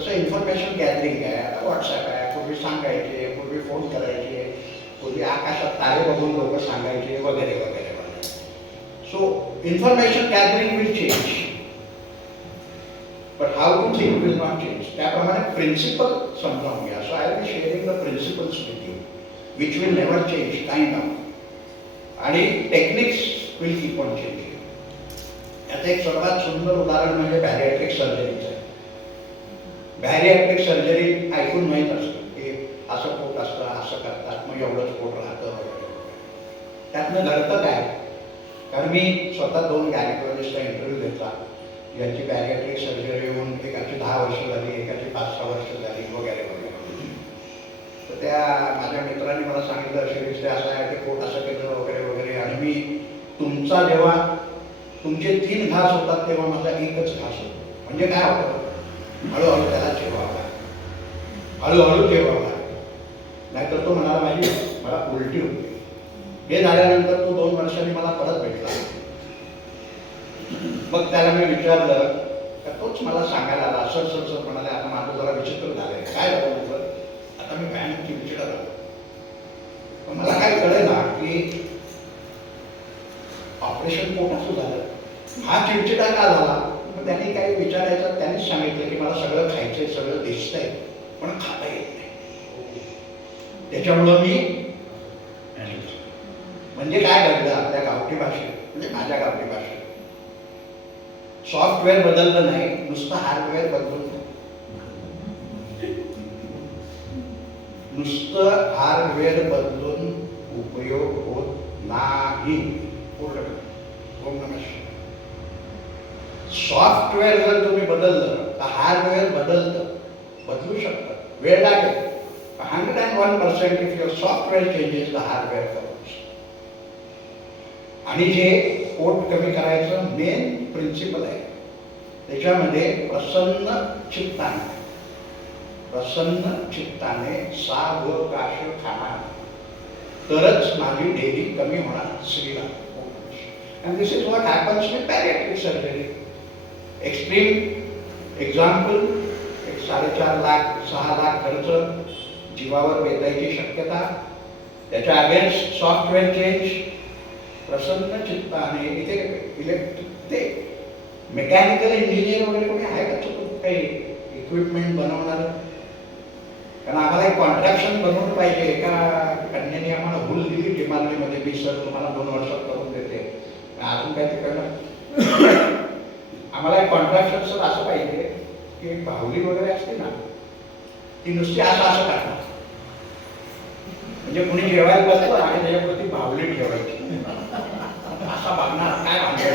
जसं information gathering आहे, आता व्हॉट्सॲप आहे, पूर्वी सांगायचे, पूर्वी फोन करायचे, पूर्वी आकाशात तारे बघून लोक सांगायचे वगैरे वगैरे वगैरे. So information gathering will change, but how to think will not change. त्याप्रमाणे प्रिन्सिपल समजावून घ्या. So I will sharing the principles with you which will never change kind of, आणि techniques will keep on changing. याचं एक सर्वात सुंदर उदाहरण म्हणजे बॅरिएट्रिक सर्जरीचं आहे. बॅरिएट्रिक सर्जरी ऐकून माहीत असतं की असं पोट असतं, असं करतात, मग एवढंच पोट राहतं वगैरे. त्यातनं घडतं काय? कारण मी स्वतः 2 गायनेकॉलॉजिस्टचा इंटरव्ह्यू घेतला, ज्यांची बॅरिएट्रिक सर्जरी होऊन एकाची 10 वर्ष झाली, एकाची 5-6 वर्ष झाली वगैरे वगैरे. तर त्या माझ्या मित्रांनी मला सांगितलं, शिरीष ते असं आहे की पोट असं केलं वगैरे वगैरे, आणि मी तुमचा जेव्हा तुमचे 3 घास होतात तेव्हा माझा एकच घास होतो. म्हणजे काय होतं? हळूहळू त्याला ठेवावा, हळूहळू ठेवावा. नाहीतर तो म्हणाला मला उलटी होती. हे झाल्यानंतर तो 2 वर्षांनी मला परत भेटला. मग त्याला मी विचारलं तर तोच मला सांगायला आला, सर सर सर म्हणाले, आता माझं जरा विचित्र झालंय. काय झालं म्हटलं? आता मी भयानक चिडचिडा झालो. मला काय कळेल ना की ऑपरेशन पोटाचं झालं, हा चिडचिडा का झाला? मग त्यांनी काही विचारायचं, त्यांनीच सांगितलं की मला सगळं खायचंय, सगळं दिसतंय, पण खाता येत नाही. त्याच्यामुळं मी म्हणजे काय घडलं आपल्या गावठी भाषेत, म्हणजे माझ्या गावठी भाषेत, सॉफ्टवेअर बदललं नाही, नुसतं हार्डवेअर बदलून, नुसतं हार्डवेअर बदलून उपयोग होत नाही. ओम नमः शिवाय. सॉफ्टवेअर जर तुम्ही बदललं तर हार्डवेअर बदलू शकतं, वेळ लागेल. 101% if your software changes the hardware follows. आणि जे पोट कमी करायचं मेन प्रिन्सिपल आहे, त्याच्यामध्ये प्रसन्न चित्ताने सावकाश खाणार तरच माझी डेली कमी होणार. Shriram. And this is what happens with bariatric surgery. Extreme example, 4.5 lakh 6 lakh खर्च, जीवावर बेतायची शक्यता, त्याच्या अगेन्स्ट सॉफ्टवेअर चेंज, प्रसन्न चित्ताने. इथे इलेक्ट्रिक ते मेकॅनिकल इंजिनियर वगैरे कोणी आहे का चुकून काही इक्विपमेंट बनवणार? कारण आम्हाला एक कॉन्ट्रॅक्शन बनवून पाहिजे. एका कन्याने आम्हाला भूल दिली डिमांडमध्ये, मी सर तुम्हाला 2 वर्षात करून देते, अजून काय तिकडनं आम्हाला एक कॉन्ट्रॅक्शन सर असं पाहिजे की बाहुली वगैरे असते ना, ती नुसती असं काढणार, म्हणजे कुणी जेवायला बसतो आणि त्याच्यावरती बाहुली ठेवायची, असा बघणार काय भांडण,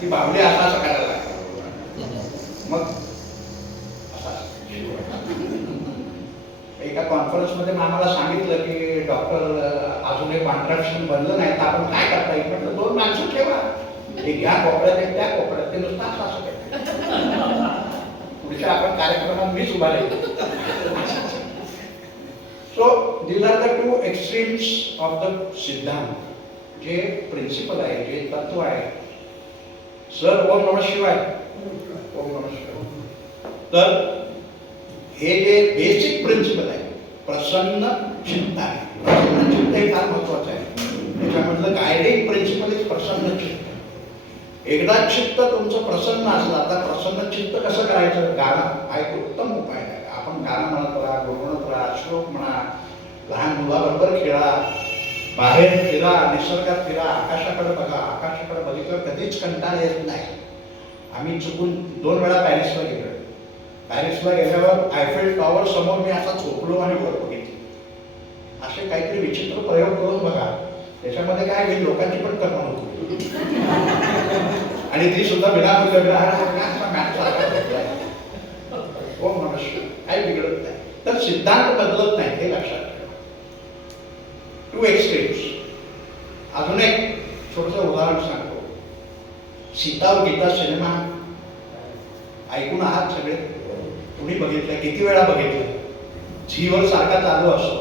ती बाहुली असं करायला लागते. मग एका कॉन्फरन्समध्ये आम्हाला सांगितलं की डॉक्टर अजून एक कॉन्ट्रॅक्शन बनलं नाही तर आपण काय करता येईल? म्हटलं 2 माणसं ठेवा, एक ह्या कोपऱ्यात एक त्या कोपऱ्यात, ते नुसतं असं पुढच्या आपण कार्यक्रमात मीच उभा राहील. So these are the 2 extremes of the सिद्धांत. जे प्रिन्सिपल आहे, जे तत्व आहे. सर ओम नमः शिवाय. ओम नमः शिवाय. तर हे जे बेसिक प्रिन्सिपल आहे, प्रसन्न चित्त आहे. प्रसन्न चित्त हे फार महत्वाचं आहे. त्याच्यामधलं गायडिंग प्रिन्सिपल इज प्रसन्न चित्त. एकदा चित्त तुमचं प्रसन्न असलं, आता प्रसन्न चित्त कसं करायचं? गाणं हा एक उत्तम उपाय आहे. आपण गाणं म्हणत राहा, गुणगुणत राहा, श्लोक म्हणा, लहान मुलाबरोबर खेळा, बाहेर फिरा, निसर्गात फिरा, आकाशाकडे बघा. आकाशाकडे बघितलं कधीच कंटाळा येत नाही. आम्ही चुकून 2 वेळा पॅरिसला गेलो. पॅरिसला गेल्यावर आयफेल टॉवर समोर मी असा झोपलो आणि वर बघितली. असे काहीतरी विचित्र प्रयोग करून बघा, त्याच्यामध्ये काय होईल? लोकांची पण करमणूक होईल आणि ती सुद्धा विनामूल्य. ओम नमः शिवाय. काही बिघडत नाही. तर सिद्धांत बदलत नाही, हे लक्षात ठेवा. 2 एक्स्ट्रीम्स. अजून एक छोटंसं उदाहरण सांगतो. सीता और गीता सिनेमा ऐकून आहात सगळे? तुम्ही बघितलं? किती वेळा बघितलं? झीवर सारखा चालू असतो,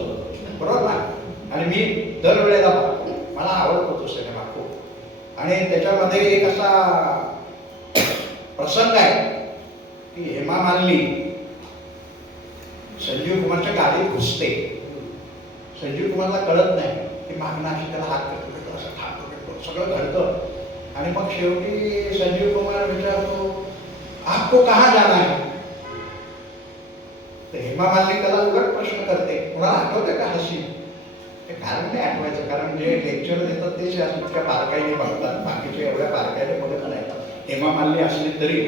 बरोबर ना? आणि मी दरवेळेला बघतो. मला आवडतो तो सिनेमा खूप. आणि त्याच्यामध्ये एक असा प्रसंग आहे की हेमा मालिनी संजीव कुमारच्या गाडीत घुसते. संजीव कुमारला कळत नाही की मागणं अशी त्याला हात करतो, असं ठाकतो, सगळं घडतं. आणि मग शेवटी संजीव कुमार विचारतो, आपको कहाँ जाना है? तर हेमा मालिनी त्याला उलट प्रश्न करते. कुणाला आठवतं का हसी? ते कारण नाही आठवायचं, कारण जे लेक्चर देतात तेच इतक्या बारकाईने बघतात, बाकीचे एवढ्या बारकाईने बघत नाही. हेमा मालिनी असली तरी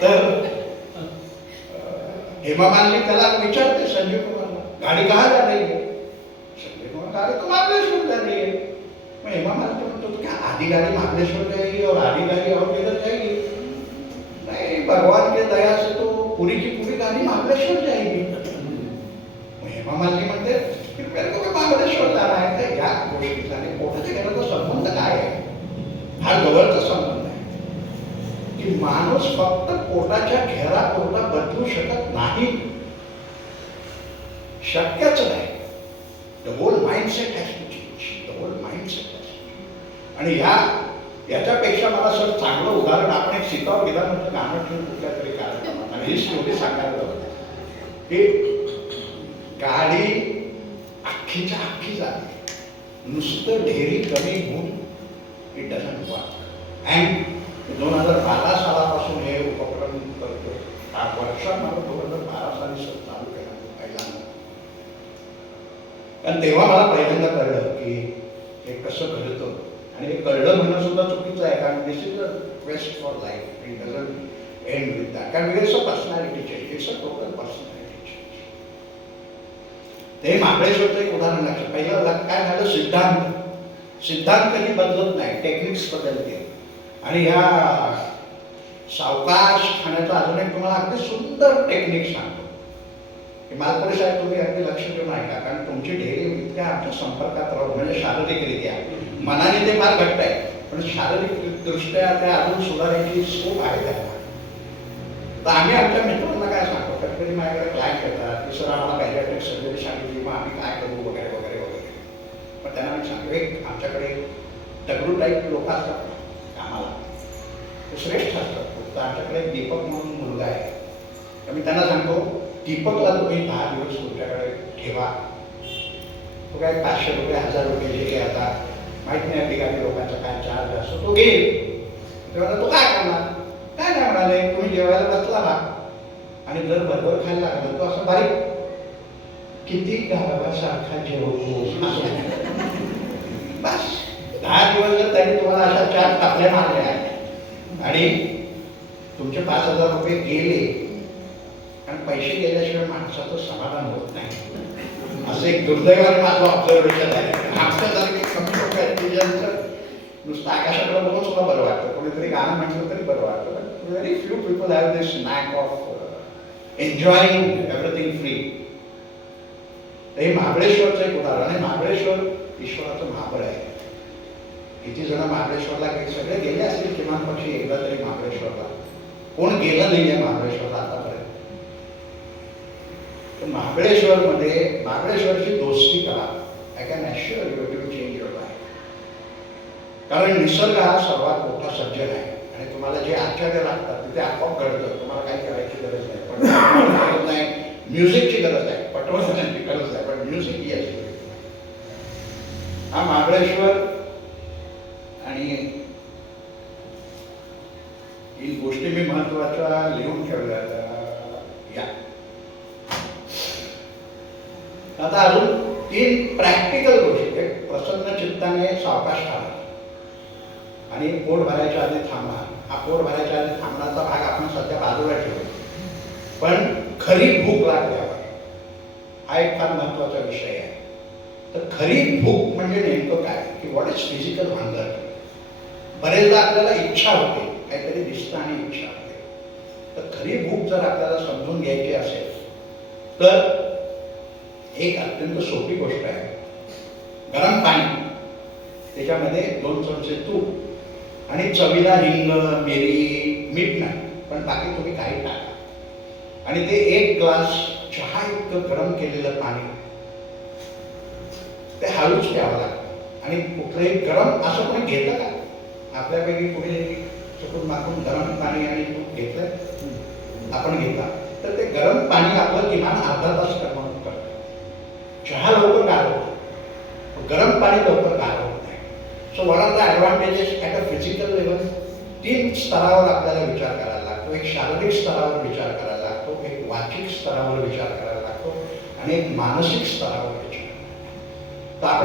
तर हेमा मालिनी त्याला विचारते संजीव कुमारला, गाडी कहाँ जा रही है? संजीव कुमार, गाड़ी तो महाबलेश्वर जा रही है. मग हेमा मालिनी म्हणतो की आधी गाड़ी महाबलेश्वर जाएगी और आधी गाड़ी और किधर जाएगी? नहीं, भगवान के दया से तो पूरी की पूरी गाड़ी महाबलेश्वर जाएगी. हेमा मालिनी म्हणते फिर मेरे को भी महाबलेश्वर जाना है. तर या गोष्टीचा आणि पोटाच्या घराचा संबंध काय आहे? हा जवळचा संबंध आहे की माणूस फक्त पोटाच्या घेरापुरता बदलू शकत नाही, शक्यच नाही. The whole mindset has to change, the whole mindset. आणि याच्यापेक्षा मला सर चांगलं उदाहरण, आपण एक सीतावर विधानाचं गाणं ठेवून कुठल्या तरी कार्यक्रमात आणि ही स्टोरी सांगायला होती की गाडी अख्खीच्या अख्खी जाते, नुसतं ढेरी कमी होऊन इट डझंट वर्क. अँड 2012 सालापासून हे उपक्रम करतो. हा वर्कशॉप मला 2012 साली चालू केला पहिल्यांदा. कारण तेव्हा मला पहिल्यांदा कळलं की हे कसं घडतं. आणि हे कळलं म्हणणं सुद्धा चुकीचं आहे, कारण this is a quest for life. It doesn't end with that, कारण it's a personality change, it's a total personality change. ते महाबळेश्वरचं एक उदाहरण लक्षात. पहिलं काय झालं, सिद्धांत कधी बदलत नाही, टेक्निक्स बदलते. आणि ह्या सावकाश खाण्याचा अजून एक तुम्हाला अगदी सुंदर टेक्निक सांगतो की मालपुरे साहेब, तुम्ही अगदी लक्ष देऊन ऐका, कारण तुमची ढेरी इतक्या आमच्या संपर्कात राहून, म्हणजे शारीरिकरित्या, मनाने ते फार घट्ट आहे, पण शारीरिक दृष्ट्या त्या अजून सुधारायची स्कोप आहे त्यांना. तर आम्ही आमच्या मित्रांना काय सांगतो, कधी कधी माझ्याकडे क्लायंट येतात की सर आम्हाला पॅरियाट्रिक सर्जरी सांगितली, मग आम्ही काय करू वगैरे वगैरे वगैरे. पण त्यांना मी सांगतो, एक आमच्याकडे दगडू टाईप लोक असतात कामाला, ते श्रेष्ठ असतात. तर आमच्याकडे एक दीपक म्हणून मुलगा आहे. तर मी त्यांना सांगतो, दीपकला तुम्ही 10 दिवस तुमच्याकडे ठेवा. तो काय 500 रुपये 1000 रुपये जे काही आता माहीत नाही या ठिकाणी लोकांचा काय चार्ज असतो तो घेईल. तेव्हा तो काय करणार? काय नाही म्हणाले, तुम्ही जेवायला बसला ना आणि जर बरोबर खायला लागला तो असं बारीक, किती गावासारखा जेवतो असं. बस 10 दिवस जर त्यांनी तुम्हाला अशा 4 टाकल्या मारल्या आणि तुमचे 5000 रुपये गेले, कारण पैसे गेल्याशिवाय माणसाचं समाधान होत नाही, असं एक दुर्दैवाने माझं ऑब्झर्वेशन आहे. आमच्यासारखे कमी लोक आहेत की ज्यांचं नुसतं आकाशाकडे बघून सुद्धा बरं वाटतं, कोणीतरी गाणं म्हटलं तरी बरं वाटतं. पण very few people have this knack of enjoying everything free. हे महाबळेश्वरचं एक उदाहरण आहे. महाबळेश्वर ईश्वराचं महाबळ आहे. किती जण महाबळेश्वरला सगळे गेले असतील किमान पक्षी एकदा तरी महाबळेश्वरला. कोण गेलं नाही आहे महाबळेश्वरला आतापर्यंत. तर महाबळेश्वरमध्ये महाबळेश्वरची दोस्ती करा. I can assure you will change your life. कारण निसर्ग हा सर्वात मोठा सज्जन आहे आणि तुम्हाला जे आश्चर्य लागतात तिथे आपोआप घडतं. तुम्हाला काही करायची गरज नाही, पण गरज नाही, म्युझिकची गरज आहे, पटवण्याची गरज आहे, पण म्युझिक ही असते. हा महाबळेश्वर आणि ही गोष्टी मी महत्वाच्या लिहून ठेवल्या. या आता अजून 3 प्रॅक्टिकल गोष्टी. एक, प्रसन्न चित्ताने सावकाश खाणार आणि पोट भरायच्या आधी थांबणार. हा पोट भरायच्या आधी थांबण्याचा भाग आपण सध्या बाजूला ठेवू, पण खरी भूक लागल्यावर हा एक फार महत्वाचा विषय आहे. तर खरी भूक म्हणजे नेमकं काय की व्हॉट इज फिजिकल हंगर. बरेचदा आपल्याला इच्छा होते, काहीतरी दिसतं आणि इच्छा होते. तर खरी भूक जर आपल्याला समजून घ्यायची असेल तर एक अत्यंत सोपी गोष्ट आहे. गरम पाणी, त्याच्यामध्ये 2 चमचे तूप आणि चवीला हिंग, मिरी, मीठ नाही, पण बाकी तुम्ही काही टाका आणि ते 1 ग्लास चहा इतकं गरम केलेलं पाणी ते हळूच प्यावं लागतं. आणि कुठलंही गरम असं कोणी घेतं का? आपल्यापैकी कुणी चुकून मागून गरम पाणी आणि दूध घेतलं आपण घेता, तर ते गरम पाणी आपलं किमान अर्धा तास करमणूक करतं. चहा लवकर गार होतो, गरम पाणी लवकर गार होत नाही. So one of the advantages at a physical level 3 स्तरावर आपल्याला विचार करायला लागतो. एक शारीरिक स्तरावर विचार करायला लागतो, एक वाचिक स्तरावर विचार करायला लागतो आणि एक मानसिक स्तरावर विचार. तर आपण